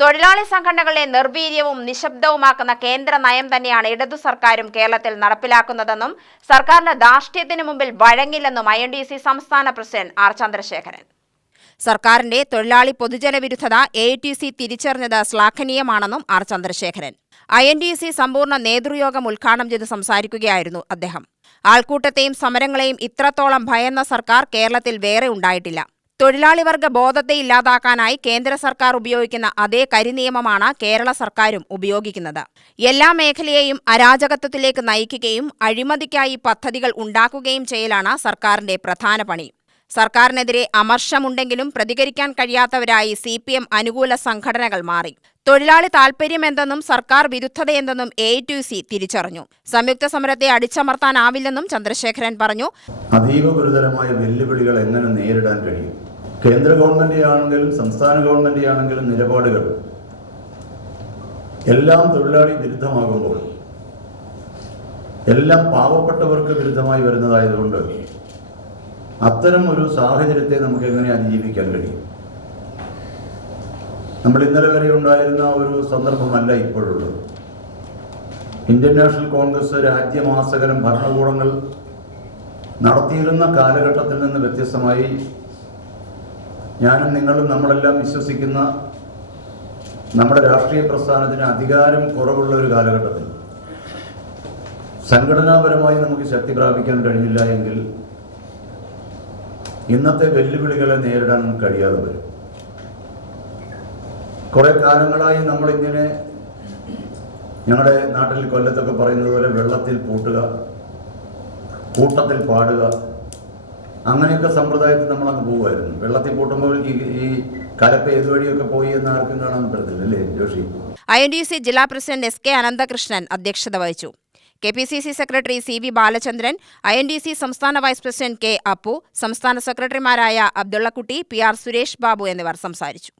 തൊഴിലാളി സംഘടനകളെ നിർവീര്യവും നിശബ്ദവുമാക്കുന്ന കേന്ദ്ര നയം തന്നെയാണ് ഇടതു സർക്കാരും കേരളത്തിൽ നടപ്പിലാക്കുന്നതെന്നും സർക്കാരിന്റെ ധാർഷ്ട്യത്തിനു മുമ്പിൽ വഴങ്ങില്ലെന്നും INTUC സംസ്ഥാന പ്രസിഡന്റ് ആർ ചന്ദ്രശേഖരൻ. സർക്കാരിന്റെ തൊഴിലാളി പൊതുജന വിരുദ്ധത AITUC തിരിച്ചറിഞ്ഞത് ശ്ലാഘനീയമാണെന്നും ആർ ചന്ദ്രശേഖരൻ. INTUC സമ്പൂർണ്ണ നേതൃയോഗം ഉദ്ഘാടനം ചെയ്ത് സംസാരിക്കുകയായിരുന്നു അദ്ദേഹം. ആൾക്കൂട്ടത്തെയും സമരങ്ങളെയും ഇത്രത്തോളം ഭയന്ന സർക്കാർ കേരളത്തിൽ വേറെ ഉണ്ടായിട്ടില്ല. തൊഴിലാളി വർഗ ബോധത്തെ ഇല്ലാതാക്കാനായി കേന്ദ്ര സർക്കാർ ഉപയോഗിക്കുന്ന അതേ കരിനിയമമാണ് കേരള സർക്കാരും ഉപയോഗിക്കുന്നത്. എല്ലാ മേഖലയെയും അരാജകത്വത്തിലേക്ക് നയിക്കുകയും അഴിമതിക്കായി പദ്ധതികൾ ഉണ്ടാക്കുകയും ചെയ്യലാണ് സർക്കാരിന്റെ പ്രധാന പണി. സർക്കാരിനെതിരെ അമർഷമുണ്ടെങ്കിലും പ്രതികരിക്കാൻ കഴിയാത്തവരായി CPM അനുകൂല സംഘടനകൾ മാറി. തൊഴിലാളി താൽപര്യമെന്തെന്നും സർക്കാർ വിരുദ്ധതയെന്തെന്നും AITUC തിരിച്ചറിഞ്ഞു. സംയുക്ത സമരത്തെ അടിച്ചമർത്താനാവില്ലെന്നും ചന്ദ്രശേഖരൻ പറഞ്ഞു. അതീവ ഗുരുതരമായ വെല്ലുവിളികൾ എങ്ങനെ നേരിടാൻ കഴിയും? കേന്ദ്ര ഗവൺമെന്റ് ആണെങ്കിലും സംസ്ഥാന ഗവൺമെന്റ് ആണെങ്കിലും നിലപാടുകൾ എല്ലാം തൊഴിലാളി വിരുദ്ധമാകുമ്പോൾ എല്ലാം പാവപ്പെട്ടവർക്ക് വിരുദ്ധമായി വരുന്നതായതുകൊണ്ട് അത്തരം ഒരു സാഹചര്യത്തെ നമുക്ക് എങ്ങനെ അതിജീവിക്കാൻ കഴിയും? നമ്മൾ ഇന്നലെ വരെ ഉണ്ടായിരുന്ന ഒരു സന്ദർഭമല്ല ഇപ്പോഴുള്ളത്. ഇന്ത്യൻ നാഷണൽ കോൺഗ്രസ് രാജ്യമാസകലം ഭരണകൂടങ്ങൾ നടത്തിയിരുന്ന കാലഘട്ടത്തിൽ നിന്ന് വ്യത്യസ്തമായി ഞാനും നിങ്ങളും നമ്മളെല്ലാം വിശ്വസിക്കുന്ന നമ്മുടെ രാഷ്ട്രീയ പ്രസ്ഥാനത്തിന് അധികാരം കുറവുള്ള ഒരു കാലഘട്ടത്തിൽ സംഘടനാപരമായി നമുക്ക് ശക്തി പ്രാപിക്കാൻ കഴിഞ്ഞില്ല എങ്കിൽ ഇന്നത്തെ വെല്ലുവിളികളെ നേരിടാൻ കഴിയാതെ വരും. കുറെ കാലങ്ങളായി നമ്മളിങ്ങനെ ഞങ്ങളുടെ നാട്ടിൽ കൊല്ലത്തൊക്കെ പറയുന്നത് പോലെ വെള്ളത്തിൽ പൂട്ടുക, കൂട്ടത്തിൽ പാടുക, അങ്ങനെയൊക്കെ സമ്പ്രദായത്തിൽ നമ്മളങ്ങ് പോകുമായിരുന്നു. വെള്ളത്തിൽ പൂട്ടുമ്പോൾ ഈ കലപ്പ ഏതുവഴിയൊക്കെ പോയി എന്ന് ആർക്കും കാണാൻ പറ്റത്തില്ല, അല്ലേ ജോഷി? INTUC ജില്ലാ പ്രസിഡന്റ് SK അനന്തകൃഷ്ണൻ അധ്യക്ഷത വഹിച്ചു. KPCC secretary CV Balachandran, INTUC സംസ്ഥാന വൈസ് പ്രസിഡന്റ് K അപ്പു, സംസ്ഥാന സെക്രട്ടറിമാരായ അബ്ദുള്ളക്കുട്ടി, PR സുരേഷ് ബാബു എന്നിവർ സംസാരിച്ചു.